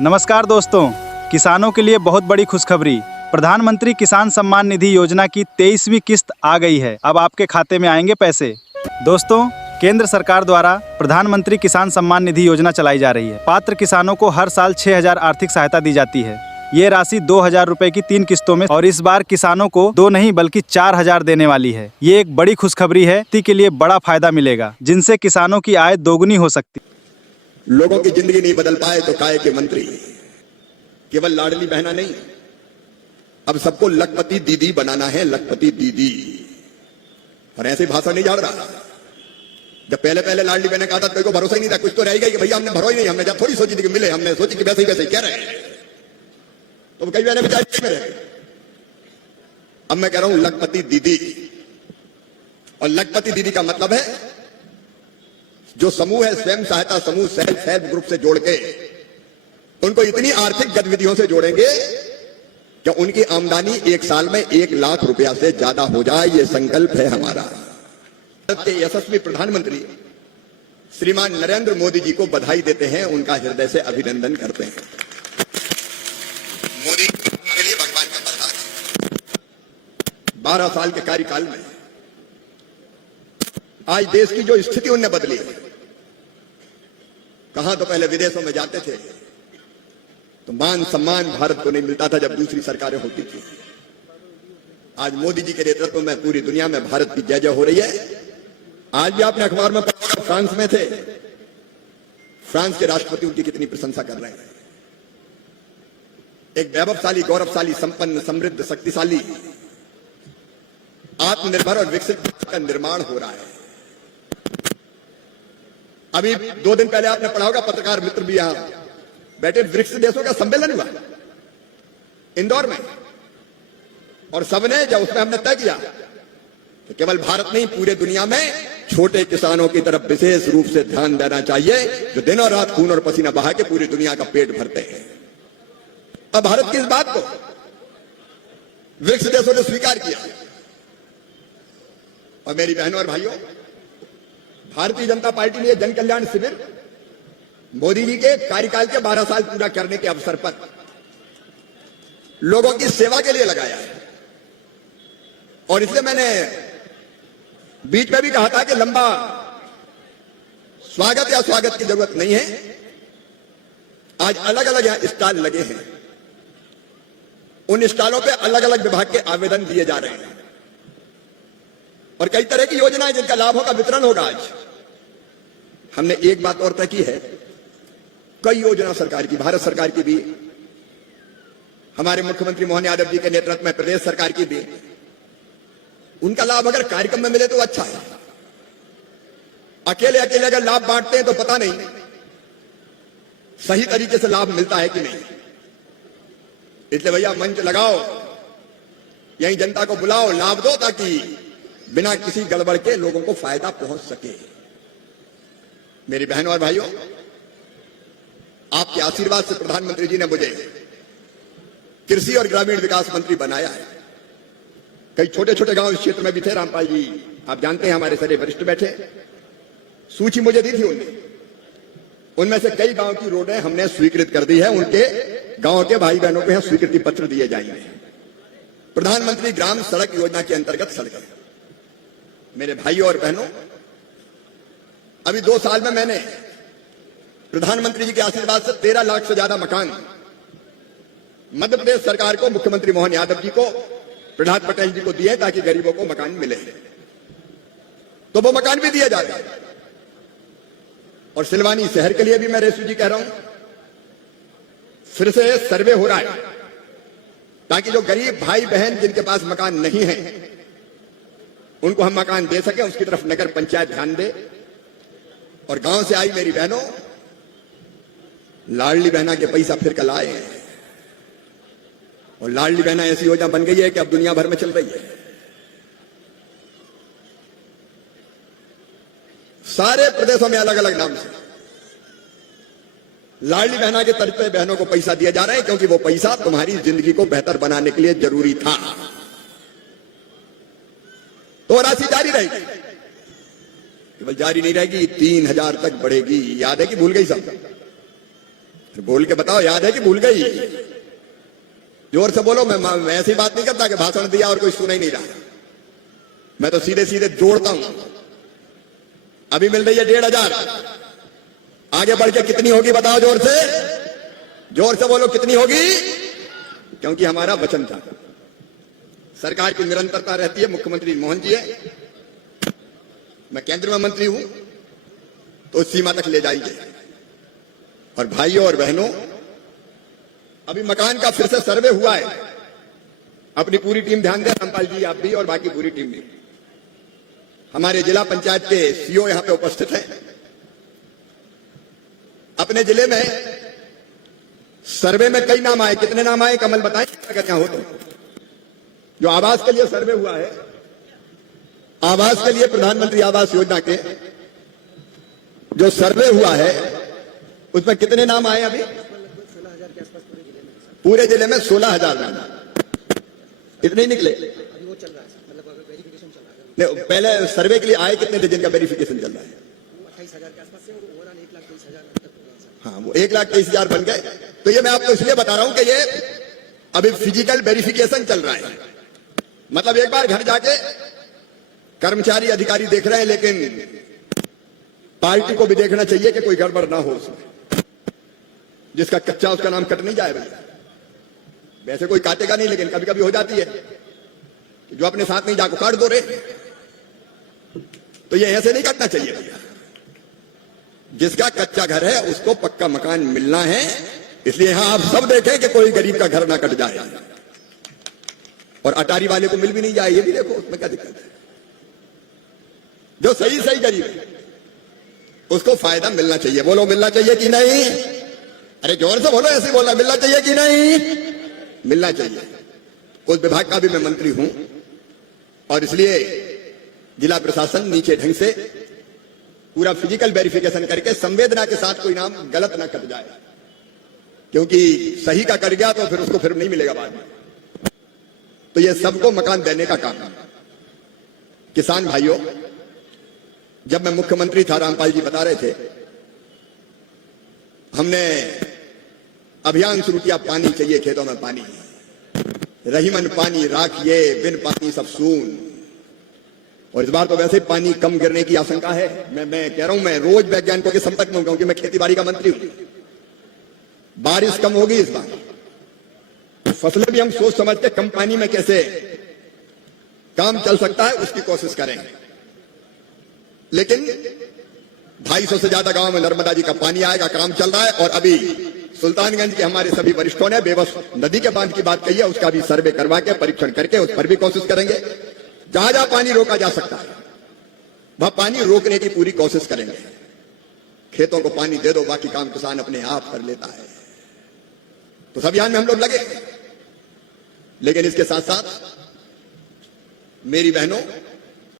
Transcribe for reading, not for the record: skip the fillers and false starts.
नमस्कार दोस्तों, किसानों के लिए बहुत बड़ी खुशखबरी। प्रधानमंत्री किसान सम्मान निधि योजना की 23वीं किस्त आ गई है। अब आपके खाते में आएंगे पैसे। दोस्तों, केंद्र सरकार द्वारा प्रधानमंत्री किसान सम्मान निधि योजना चलाई जा रही है। पात्र किसानों को हर साल 6,000 आर्थिक सहायता दी जाती है। ये राशि 2,000 रुपए की 3 किस्तों में और इस बार किसानों को 2 नहीं बल्कि 4,000 देने वाली है। ये एक बड़ी खुशखबरी है। खेती के लिए बड़ा फायदा मिलेगा, जिनसे किसानों की आय दोगुनी हो सकती है। लोगों की जिंदगी नहीं बदल पाए तो काय के मंत्री। केवल लाडली बहना नहीं, अब सबको लखपति दीदी बनाना है, लखपति दीदी। और ऐसे भाषण नहीं झाड़ रहा। जब पहले पहले लाडली बहना कहा था तो कोई भरोसा ही नहीं था, कुछ तो रहेगा कि भैया हमने भरोसा ही नहीं, हमने जब थोड़ी सोची थी कि मिले, हमने सोची कि वैसे ही कह रहे हैं, तो कई बहने बेचारे में रहे। अब मैं कह रहा हूं लखपति दीदी। और लखपति दीदी का मतलब है जो समूह है स्वयं सहायता समूह, सेल्फ हेल्प ग्रुप से जोड़ के उनको इतनी आर्थिक गतिविधियों से जोड़ेंगे कि उनकी आमदनी एक साल में 1 लाख रुपया से ज्यादा हो जाए। ये संकल्प है हमारा। भारत के यशस्वी प्रधानमंत्री श्रीमान नरेंद्र मोदी जी को बधाई देते हैं, उनका हृदय से अभिनंदन करते हैं। मोदी के लिए भगवान का प्रसाद। 12 साल के कार्यकाल में आज देश की जो स्थिति उनने बदली है। कहां तो पहले विदेशों में जाते थे तो मान सम्मान भारत को नहीं मिलता था जब दूसरी सरकारें होती थी। आज मोदी जी के नेतृत्व में पूरी दुनिया में भारत की जय जय हो रही है। आज भी आपने अखबार में पढ़ा, फ्रांस में थे, फ्रांस के राष्ट्रपति उनकी कितनी प्रशंसा कर रहे हैं। एक वैभवशाली, गौरवशाली, संपन्न, समृद्ध, शक्तिशाली, आत्मनिर्भर और विकसित भारत का निर्माण हो रहा है। अभी 2 दिन पहले आपने पढ़ा होगा, पत्रकार मित्र भी यहां बैठे, ब्रिक्स देशों का सम्मेलन हुआ इंदौर में। और सबने जब उसमें हमने तय किया कि केवल भारत नहीं पूरे दुनिया में छोटे किसानों की तरफ विशेष रूप से ध्यान देना चाहिए, जो दिन और रात खून और पसीना बहा के पूरी दुनिया का पेट भरते हैं। अब भारत की इस बात को ब्रिक्स देशों ने स्वीकार किया। और मेरी बहनों और भाइयों, भारतीय जनता पार्टी ने जन कल्याण शिविर मोदी जी के कार्यकाल के 12 साल पूरा करने के अवसर पर लोगों की सेवा के लिए लगाया है। और इसलिए मैंने बीच में भी कहा था कि लंबा स्वागत या स्वागत की जरूरत नहीं है। आज अलग अलग यहां स्टॉल लगे हैं, उन स्टॉलों पे अलग अलग विभाग के आवेदन दिए जा रहे हैं और कई तरह की योजनाएं जिनका लाभों का वितरण होगा। आज हमने एक बात और तय की है, कई योजना सरकार की, भारत सरकार की भी, हमारे मुख्यमंत्री मोहन यादव जी के नेतृत्व में प्रदेश सरकार की भी, उनका लाभ अगर कार्यक्रम में मिले तो अच्छा है। अकेले अकेले अगर लाभ बांटते हैं तो पता नहीं सही तरीके से लाभ मिलता है कि नहीं। इसलिए भैया मंच लगाओ, यही जनता को बुलाओ, लाभ दो, ताकि बिना किसी गड़बड़ के लोगों को फायदा पहुंच सके। मेरी बहनों और भाइयों, आपके आशीर्वाद से प्रधानमंत्री जी ने मुझे कृषि और ग्रामीण विकास मंत्री बनाया है। कई छोटे छोटे गांव इस क्षेत्र में भी थे। रामपाल जी आप जानते हैं, हमारे सारे वरिष्ठ बैठे, सूची मुझे दी थी उनने। उनमें से कई गांव की रोडें हमने स्वीकृत कर दी है, उनके गांव के भाई बहनों को यहां स्वीकृति पत्र दिए जाएंगे। प्रधानमंत्री ग्राम सड़क योजना के अंतर्गत सड़कें। मेरे भाइयों और बहनों, अभी 2 साल में मैंने प्रधानमंत्री जी के आशीर्वाद से 13 लाख से ज्यादा मकान मध्य प्रदेश सरकार को, मुख्यमंत्री मोहन यादव जी को, प्रहलाद पटेल जी को दिए ताकि गरीबों को मकान मिले। तो वो मकान भी दिए जा रहे हैं। और सिलवानी शहर के लिए भी मैं रेसू जी कह रहा हूं, फिर से सर्वे हो रहा है ताकि जो गरीब भाई बहन जिनके पास मकान नहीं है उनको हम मकान दे सके। उसकी तरफ नगर पंचायत ध्यान दे। और गांव से आई मेरी बहनों, लाडली बहना के पैसा फिर कल आए हैं। और लाडली बहना ऐसी योजना बन गई है कि अब दुनिया भर में चल रही है। सारे प्रदेशों में अलग अलग नाम से लाडली बहना के तर्ज पे बहनों को पैसा दिया जा रहा है, क्योंकि वो पैसा तुम्हारी जिंदगी को बेहतर बनाने के लिए जरूरी था। तो राशि जारी रहेगी, केवल जारी नहीं रहेगी, 3,000 तक बढ़ेगी। याद है कि भूल गई सब? तो बोल के बताओ, याद है कि भूल गई? जोर से बोलो। मैं ऐसी बात नहीं करता कि भाषण दिया और कोई सुन ही नहीं रहा। मैं तो सीधे सीधे जोड़ता हूं। अभी मिल रही है 1,500, आगे बढ़ के कितनी होगी बताओ? जोर से बोलो, कितनी होगी? क्योंकि हमारा वचन था। सरकार की निरंतरता रहती है। मुख्यमंत्री मोहन जी है, मैं केंद्र में मंत्री हूं, तो उस सीमा तक ले जाएंगे। और भाइयों और बहनों, अभी मकान का फिर से सर्वे हुआ है। अपनी पूरी टीम ध्यान दें, रामपाल जी, आप भी और बाकी पूरी टीम भी। हमारे जिला पंचायत के सीओ यहां पे उपस्थित हैं। अपने जिले में सर्वे में कई नाम आए। कितने नाम आए कमल बताएं अगर यहां हो तो? जो आवास के लिए सर्वे हुआ है, आवास के लिए प्रधानमंत्री आवास योजना के जो सर्वे हुआ है, उसमें कितने नाम आए? अभी 16,000 के आसपास पूरे जिले में 16,000 नाम। कितने निकले? अभी वो चल रहा है, मतलब वेरिफिकेशन चल रहा है। नहीं, पहले सर्वे के लिए आए कितने थे जिनका वेरिफिकेशन चल रहा है? 28,000 के आसपास से ओवरऑल 1,23,000 तक हो गया। हाँ, वो 1,23,000 बन गए। तो ये मैं आपको इसलिए बता रहा हूं कि ये अभी फिजिकल वेरिफिकेशन चल रहा है। मतलब एक बार घर जाके कर्मचारी अधिकारी देख रहे हैं, लेकिन पार्टी को भी देखना चाहिए कि कोई गड़बड़ ना हो उसमें। जिसका कच्चा उसका नाम कट नहीं जाए भैया। वैसे कोई काटेगा नहीं, लेकिन कभी कभी हो जाती है कि जो अपने साथ नहीं जाको काट दो रे। तो ये ऐसे नहीं करना चाहिए भैया। जिसका कच्चा घर है उसको पक्का मकान मिलना है। इसलिए यहां आप सब देखें कि कोई गरीब का घर ना कट जाए, और अटारी वाले को मिल भी नहीं जाए, ये भी देखो, उसमें क्या दिक्कत है? जो सही सही गरीब है उसको फायदा मिलना चाहिए। बोलो, मिलना चाहिए कि नहीं? अरे जोर से बोलो, ऐसे बोला, मिलना चाहिए कि नहीं? मिलना चाहिए। उस विभाग का भी मैं मंत्री हूं, और इसलिए जिला प्रशासन नीचे ढंग से पूरा फिजिकल वेरिफिकेशन करके संवेदना के साथ कोई नाम गलत ना कट जाए, क्योंकि सही का कर गया तो फिर उसको फिर नहीं मिलेगा बाद में। तो ये सबको मकान देने का काम है। किसान भाइयों, जब मैं मुख्यमंत्री था, रामपाल जी बता रहे थे, हमने अभियान शुरू किया, पानी चाहिए खेतों में पानी, रहीमन पानी राखिए, बिन पानी सब सून। और इस बार तो वैसे पानी कम गिरने की आशंका है। मैं कह रहा हूं, मैं रोज वैज्ञानिकों के संपर्क में हूं, क्योंकि मैं खेती बाड़ी का मंत्री हूं। बारिश कम होगी इस बार, फसलें भी हम सोच समझ के कम पानी में कैसे काम चल सकता है उसकी कोशिश करेंगे। लेकिन 250 से ज्यादा गांव में नर्मदा जी का पानी आएगा, काम चल रहा है। और अभी सुल्तानगंज के हमारे सभी वरिष्ठों ने बेबस नदी के बांध की बात कही है, उसका भी सर्वे करवा के परीक्षण करके उस पर भी कोशिश करेंगे। जहां जहां पानी रोका जा सकता है वहां पानी रोकने की पूरी कोशिश करेंगे। खेतों को पानी दे दो, बाकी काम किसान अपने आप कर लेता है। तो सब अभियान में हम लोग लगे। लेकिन इसके साथ साथ मेरी बहनों,